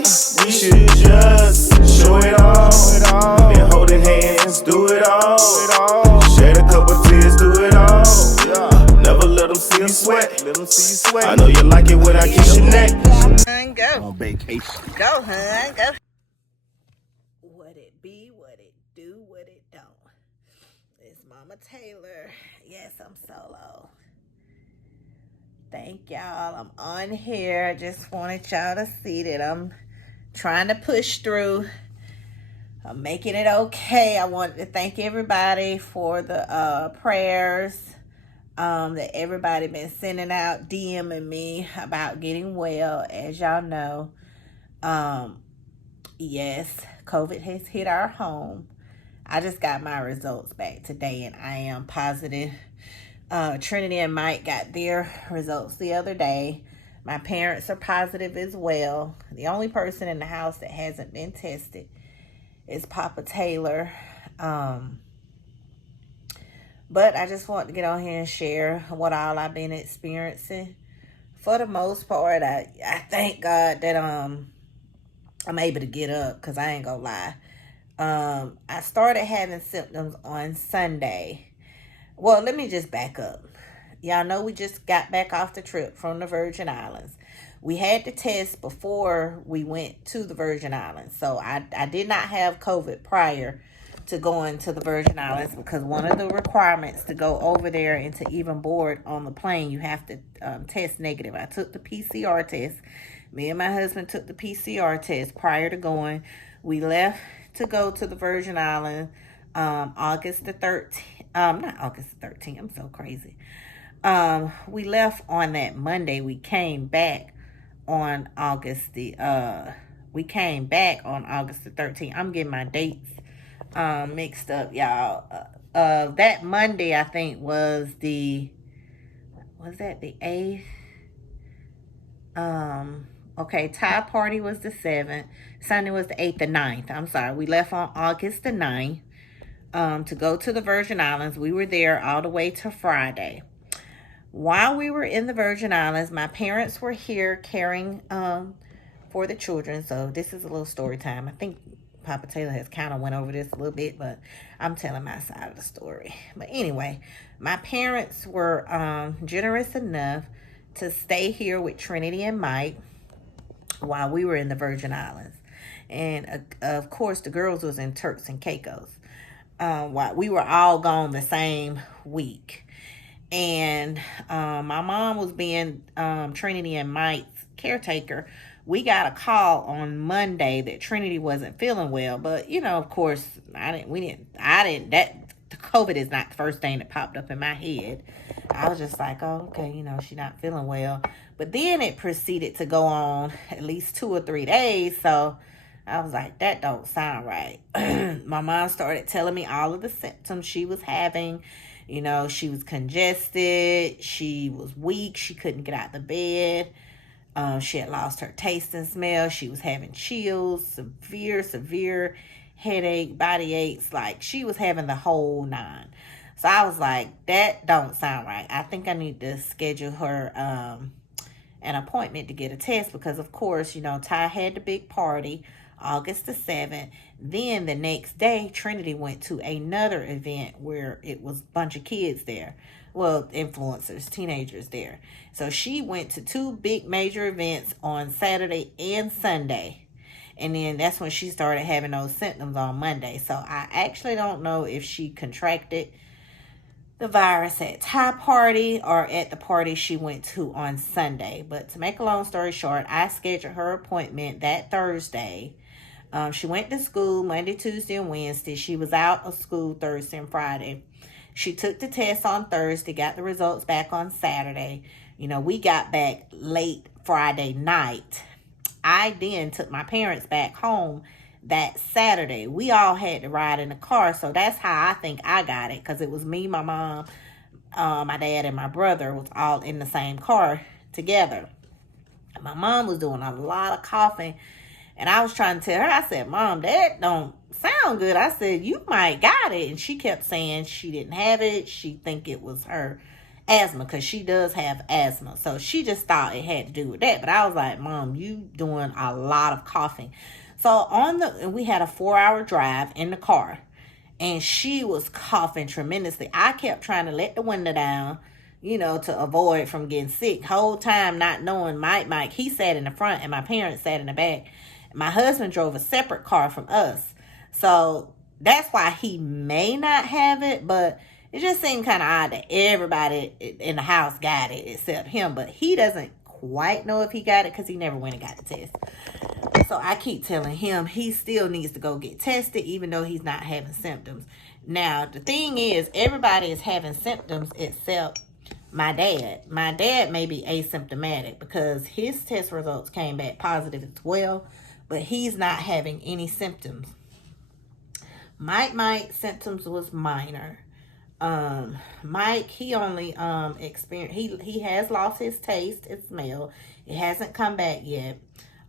we should just show it all. Been holding hands, do it all. Shed a couple tears, do it all. Never let them see you sweat. I know you like it when I kiss your neck. Go. On vacation. Go, hun. Go. What it be, what it do, what it don't. It's Mama Taylor. Yes, I'm solo. Thank y'all. I'm on here. Just wanted y'all to see that I'm trying to push through. I'm making it okay. I wanted to thank everybody for the prayers that everybody been sending out, DMing me about getting well. As y'all know, yes, COVID has hit our home. I just got my results back today, and I am positive. Trinity and Mike got their results the other day. My parents are positive as well. The only person in the house that hasn't been tested is Papa Taylor. But I just want to get on here and share what all I've been experiencing. For the most part, I thank God that I'm able to get up, because I ain't gonna lie. I started having symptoms on Sunday. Well, let me just back up. Y'all know we just got back off the trip from the Virgin Islands. We had to test before we went to the Virgin Islands. So I did not have COVID prior to going to the Virgin Islands, because one of the requirements to go over there and to even board on the plane, you have to test negative. I took the PCR test. Me and my husband took the PCR test prior to going. We left to go to the Virgin Islands August the 13th. Not August the 13th. I'm so crazy. We left on that Monday. We came back on August the 13th. I'm getting my dates mixed up, y'all. That Monday, I think, was the 8th? Okay, Thai party was the 7th. Sunday was the 8th, the 9th. I'm sorry. We left on August the 9th to go to the Virgin Islands. We were there all the way to Friday. While we were in the Virgin Islands, my parents were here caring for the children. So this is a little story time. I think Papa Taylor has kind of went over this a little bit, but I'm telling my side of the story. But anyway, my parents were generous enough to stay here with Trinity and Mike while we were in the Virgin Islands. And of course, the girls was in Turks and Caicos. While we were all gone the same week. And my mom was being Trinity and Mike's caretaker. We got a call on Monday that Trinity wasn't feeling well, but of course, that COVID is not the first thing that popped up in my head. I was just like, oh, okay, she's not feeling well. But then it proceeded to go on at least 2 or 3 days, so I was like, that don't sound right. My mom started telling me all of the symptoms she was having. She was congested, she was weak, she couldn't get out of the bed. She had lost her taste and smell. She was having chills, severe headache, body aches. Like, she was having the whole 9. So I was like, that don't sound right. I think I need to schedule her an appointment to get a test, because, of course, Ty had the big party August the 7th. Then the next day, Trinity went to another event where it was a bunch of kids there. Well, influencers, teenagers there. So she went to 2 big major events on Saturday and Sunday. And then that's when she started having those symptoms on Monday. So I actually don't know if she contracted the virus at Thai party or at the party she went to on Sunday. But to make a long story short, I scheduled her appointment that Thursday. She went to school Monday, Tuesday, and Wednesday. She was out of school Thursday and Friday. She took the test on Thursday, got the results back on Saturday. We got back late Friday night. I then took my parents back home that Saturday. We all had to ride in the car, so that's how I think I got it, because it was me, my mom, my dad, and my brother was all in the same car together. My mom was doing a lot of coughing, and I was trying to tell her, I said, Mom, that don't sound good. I said, you might got it. And she kept saying she didn't have it. She think it was her asthma, because she does have asthma. So she just thought it had to do with that. But I was like, Mom, you doing a lot of coughing. So we had a 4-hour drive in the car, and she was coughing tremendously. I kept trying to let the window down, to avoid from getting sick. Whole time not knowing Mike, he sat in the front and my parents sat in the back. My husband drove a separate car from us. So that's why he may not have it, but it just seemed kind of odd that everybody in the house got it except him. But he doesn't quite know if he got it because he never went and got the test. So I keep telling him he still needs to go get tested even though he's not having symptoms. Now, the thing is, everybody is having symptoms except my dad. My dad may be asymptomatic because his test results came back positive as well, but he's not having any symptoms. Mike's symptoms was minor. Mike, he only experienced, he has lost his taste and smell. It hasn't come back yet.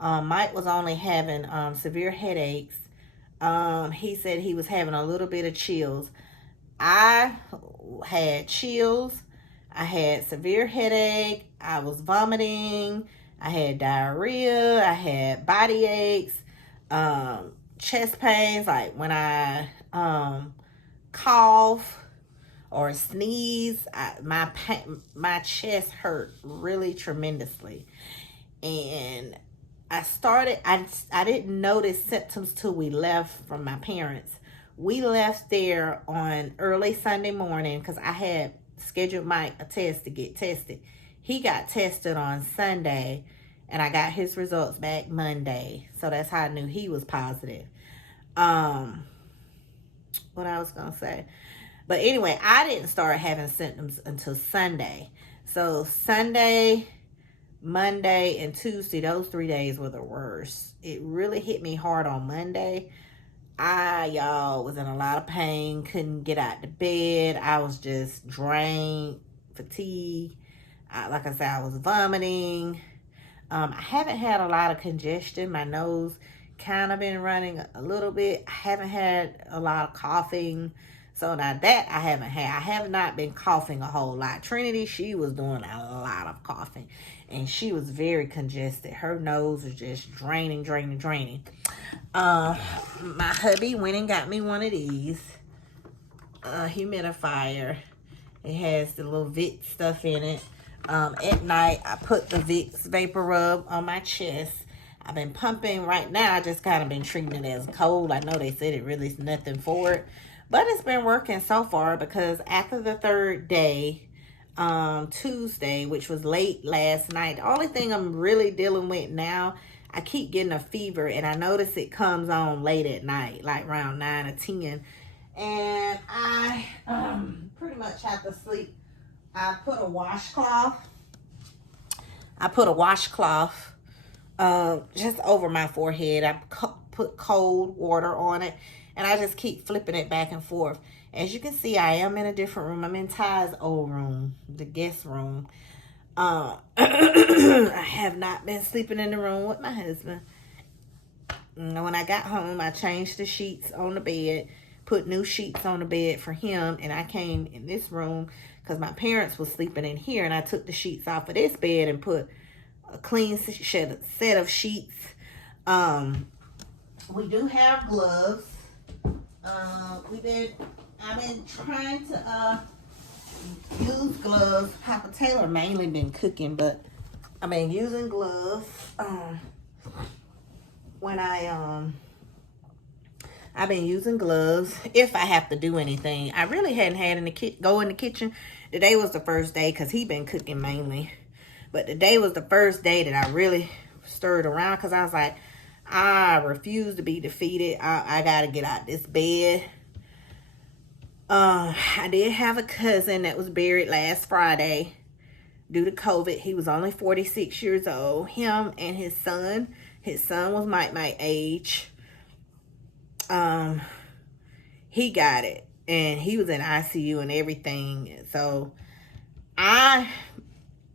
Mike was only having severe headaches. He said he was having a little bit of chills. I had chills. I had severe headache. I was vomiting. I had diarrhea. I had body aches, chest pains, like when I cough or sneeze, my chest hurt really tremendously. And I didn't notice symptoms till we left from my parents. We left there on early Sunday morning because I had scheduled Mike a test to get tested. He got tested on Sunday, and I got his results back Monday. So that's how I knew he was positive. What I was going to say. But anyway, I didn't start having symptoms until Sunday. So Sunday, Monday, and Tuesday, those 3 days were the worst. It really hit me hard on Monday. Y'all, was in a lot of pain, couldn't get out of bed. I was just drained, fatigued. Like I said, I was vomiting. I haven't had a lot of congestion. My nose kind of been running a little bit. I haven't had a lot of coughing. So now that I haven't had. I have not been coughing a whole lot. Trinity, she was doing a lot of coughing. And she was very congested. Her nose was just draining. My hubby went and got me one of these. Humidifier. It has the little Vicks stuff in it. At night, I put the Vicks Vapor Rub on my chest. I've been pumping right now. I just kind of been treating it as cold. I know they said it really is nothing for it. But it's been working so far because after the third day, Tuesday, which was late last night, the only thing I'm really dealing with now, I keep getting a fever, and I notice it comes on late at night, like around 9 or 10. And I pretty much have to sleep. I put a washcloth just over my forehead. I put cold water on it, and I just keep flipping it back and forth. As you can see, I am in a different room. I'm in Ty's old room, the guest room. I have not been sleeping in the room with my husband. When I got home, I changed the sheets on the bed, put new sheets on the bed for him, and I came in this room because my parents were sleeping in here, and I took the sheets off of this bed and put a clean set of sheets. We do have gloves. I've been trying to use gloves. Papa Taylor mainly been cooking, but I've been using gloves. I've been using gloves if I have to do anything. I really hadn't had go in the kitchen. Today was the first day because he been cooking mainly. But today was the first day that I really stirred around because I was like, I refuse to be defeated. I got to get out this bed. I did have a cousin that was buried last Friday due to COVID. He was only 46 years old. Him and his son. His son was my age. He got it. And he was in ICU and everything. So,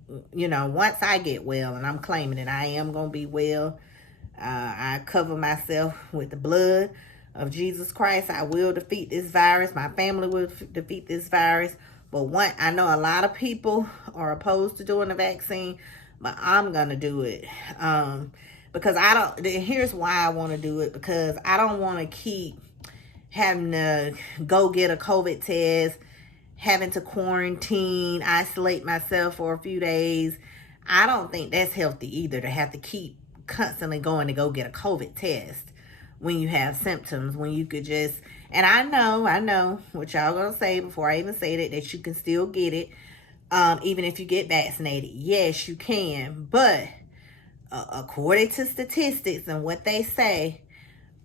once I get well, and I'm claiming that I am going to be well, I cover myself with the blood of Jesus Christ. I will defeat this virus. My family will defeat this virus. But I know a lot of people are opposed to doing the vaccine, but I'm gonna do it. Because I don't. Here's why I want to do it, because I don't want to keep having to go get a COVID test, having to quarantine, isolate myself for a few days. I don't think that's healthy either, to have to keep constantly going to go get a COVID test when you have symptoms, when you could just, and I know what y'all gonna say before I even say that you can still get it, even if you get vaccinated. Yes, you can, but according to statistics and what they say,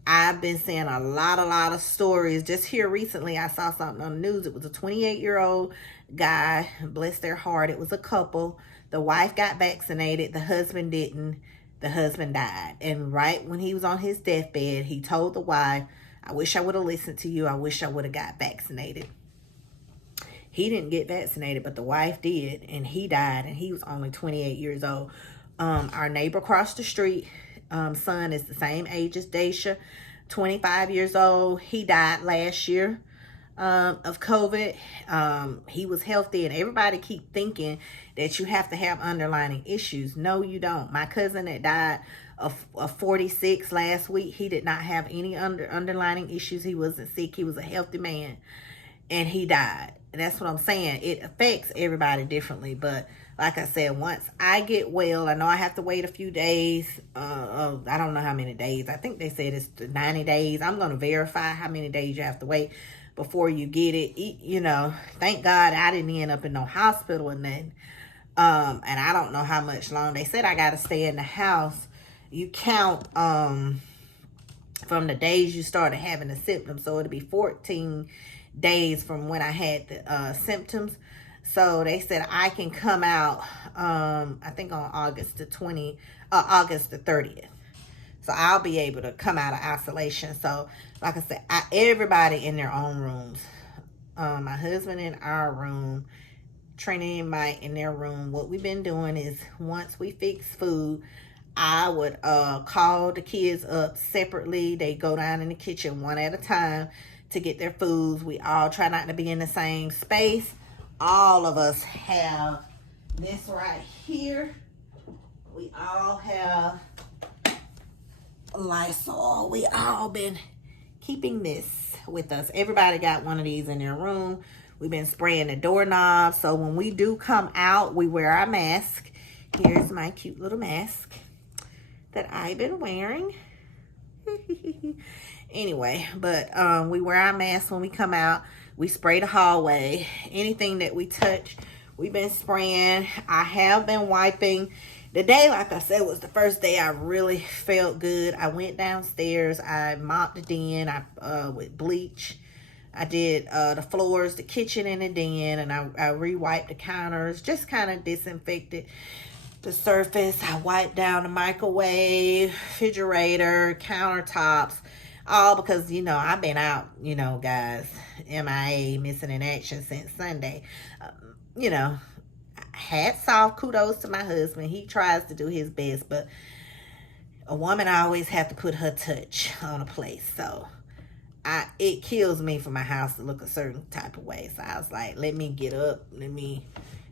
I've been seeing a lot of stories. Just here recently, I saw something on the news. It was a 28-year-old guy, bless their heart. It was a couple. The wife got vaccinated. The husband didn't. The husband died. And right when he was on his deathbed, he told the wife, I wish I would have listened to you. I wish I would have got vaccinated. He didn't get vaccinated, but the wife did. And he died. And he was only 28 years old. Our neighbor across the street, son is the same age as Daisha, 25 years old. He died last year of COVID. He was healthy, and everybody keep thinking that you have to have underlying issues. No, you don't. My cousin that died of 46 last week, he did not have any underlying issues. He wasn't sick. He was a healthy man, and he died. And that's what I'm saying. It affects everybody differently, but like I said, once I get well, I know I have to wait a few days. I don't know how many days. I think they said it's 90 days. I'm going to verify how many days you have to wait before you get it. You know, thank God I didn't end up in no hospital and then. And I don't know how much long. They said I got to stay in the house. You count from the days you started having the symptoms. So it'll be 14 days from when I had the symptoms. So they said I can come out, I think on August the 30th. So I'll be able to come out of isolation. So like I said, everybody in their own rooms. My husband in our room, Trinity and Mike in their room. What we've been doing is once we fix food, I would call the kids up separately. They go down in the kitchen one at a time to get their foods. We all try not to be in the same space. All of us have this right here. We all have Lysol. We all been keeping this with us. Everybody got one of these in their room. We've been spraying the doorknobs. So when we do come out, we wear our mask. Here's my cute little mask that I've been wearing. Anyway, but we wear our masks when we come out. We spray the hallway. Anything that we touch, we've been spraying. I have been wiping. The day, like I said, was the first day I really felt good. I went downstairs. I mopped the den with bleach. I did the floors, the kitchen, and the den. And I re-wiped the counters. Just kind of disinfected the surface. I wiped down the microwave, refrigerator, countertops. All because, you know, I've been out, you know, guys, MIA, missing in action since Sunday. You know, hats off, kudos to my husband. He tries to do his best, but a woman always have to put her touch on a place. So it kills me for my house to look a certain type of way. So I was like, let me get up. Let me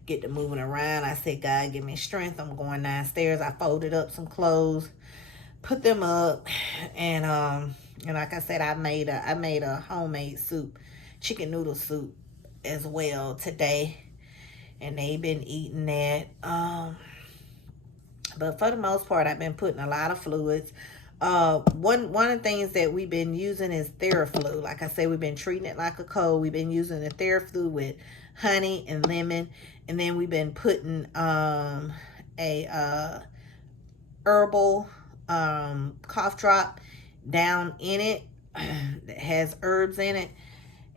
get to moving around. I said, God, give me strength. I'm going downstairs. I folded up some clothes, put them up, and like I said, I made a homemade soup, chicken noodle soup as well today, and they've been eating that. But for the most part, I've been putting a lot of fluids. One of the things that we've been using is Theraflu. Like I said, we've been treating it like a cold. We've been using the Theraflu with honey and lemon, and then we've been putting a herbal cough drop down in it that has herbs in it,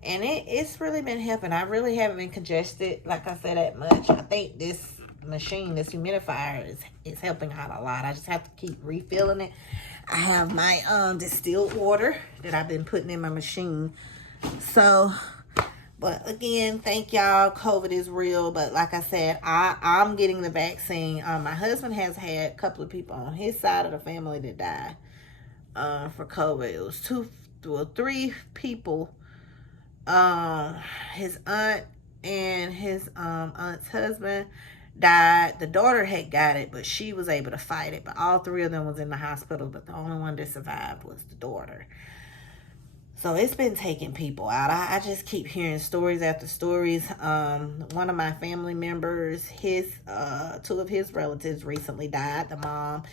and it's really been helping. I really haven't been congested, like I said, that much. I think this machine, this humidifier, is helping out a lot. I just have to keep refilling it. I have my distilled water that I've been putting in my machine. So, but again, thank y'all. COVID is real, but like I said, I'm getting the vaccine. My husband has had a couple of people on his side of the family that died for COVID. It was three people. His aunt and his aunt's husband died. The daughter had got it, but she was able to fight it. But all three of them was in the hospital, but the only one that survived was the daughter. So it's been taking people out. I just keep hearing stories after stories. One of my family members, two of his relatives recently died, the mom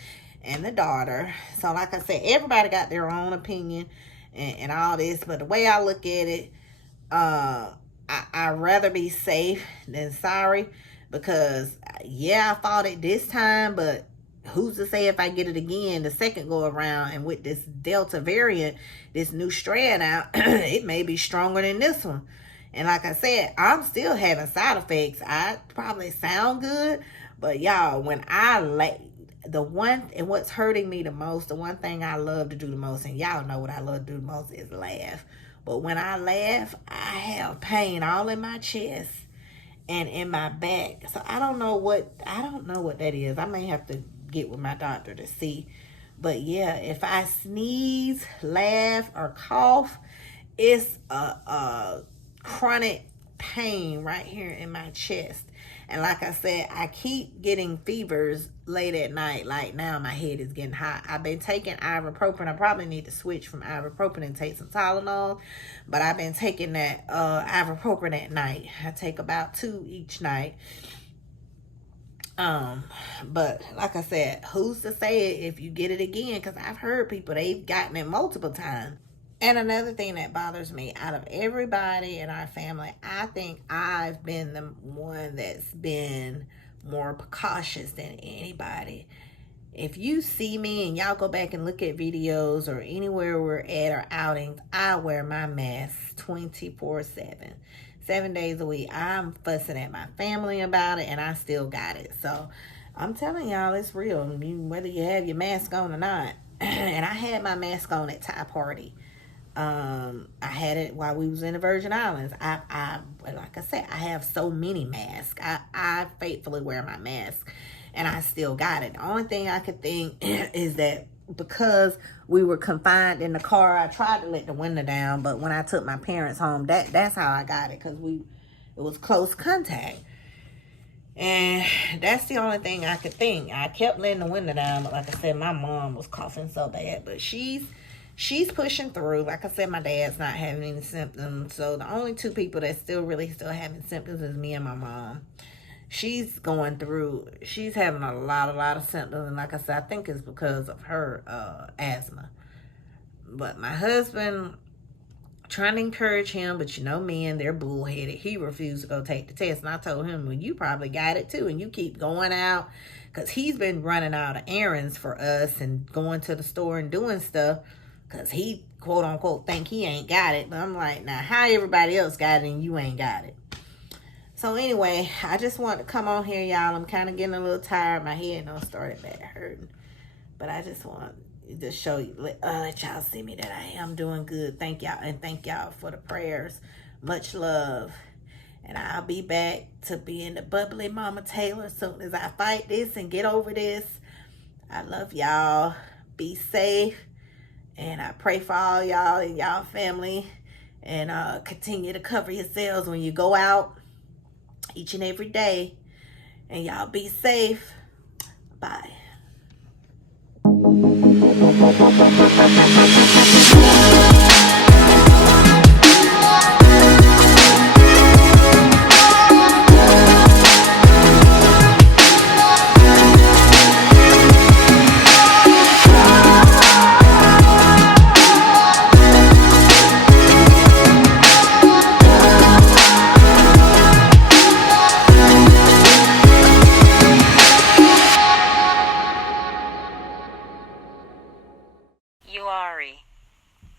and the daughter. So like I said, everybody got their own opinion and all this. But the way I look at it, I'd rather be safe than sorry, because yeah, I fought it this time, but who's to say if I get it again the second go around? And with this Delta variant, this new strand out, it may be stronger than this one. And like I said, I'm still having side effects. I probably sound good, but y'all, when I what's hurting me the most, the one thing I love to do the most, and y'all know what I love to do the most, is laugh. But when I laugh, I have pain all in my chest and in my back. So I don't know what that is. I may have to get with my doctor to see. But yeah, if I sneeze, laugh, or cough, it's a chronic pain right here in my chest. And like I said, I keep getting fevers late at night. Like now my head is getting hot. I've been taking ibuprofen. I probably need to switch from ibuprofen and take some Tylenol. But I've been taking that ibuprofen at night. I take about 2 each night. But like I said, who's to say it if you get it again? Because I've heard people, they've gotten it multiple times. And another thing that bothers me, out of everybody in our family, I think I've been the one that's been more precautious than anybody. If you see me, and y'all go back and look at videos or anywhere we're at or outings, I wear my mask 24/7. 7 days a week. I'm fussing at my family about it, and I still got it. So I'm telling y'all, it's real. Whether you have your mask on or not. And I had my mask on at Thai party. I had it while we was in the Virgin Islands. I like I said, I have so many masks. I faithfully wear my mask, and I still got it. The only thing I could think is that because we were confined in the car, I tried to let the window down, but when I took my parents home, that's how I got it, because it was close contact. And that's the only thing I could think. I kept letting the window down, but like I said, my mom was coughing so bad, but she's pushing through. Like I said, my dad's not having any symptoms, so the only two people that still having symptoms is me and my mom. She's going through, she's having a lot of symptoms, and like I said, I think it's because of her asthma. But my husband, trying to encourage him, but you know men, they're bullheaded. He refused to go take the test, and I told him, well, you probably got it too, and you keep going out, because he's been running out of errands for us and going to the store and doing stuff, because he, quote unquote, think he ain't got it. But I'm like, now how everybody else got it and you ain't got it? So anyway, I just wanted to come on here, y'all. I'm kind of getting a little tired. My head done started back hurting. But I just want to show you, let y'all see me that I am doing good. Thank y'all, and thank y'all for the prayers. Much love. And I'll be back to being the bubbly Mama Taylor as soon as I fight this and get over this. I love y'all. Be safe. And I pray for all y'all and y'all family. And continue to cover yourselves when you go out each and every day. And y'all be safe. Bye.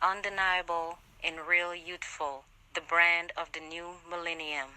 Undeniable and real youthful, the brand of the new millennium.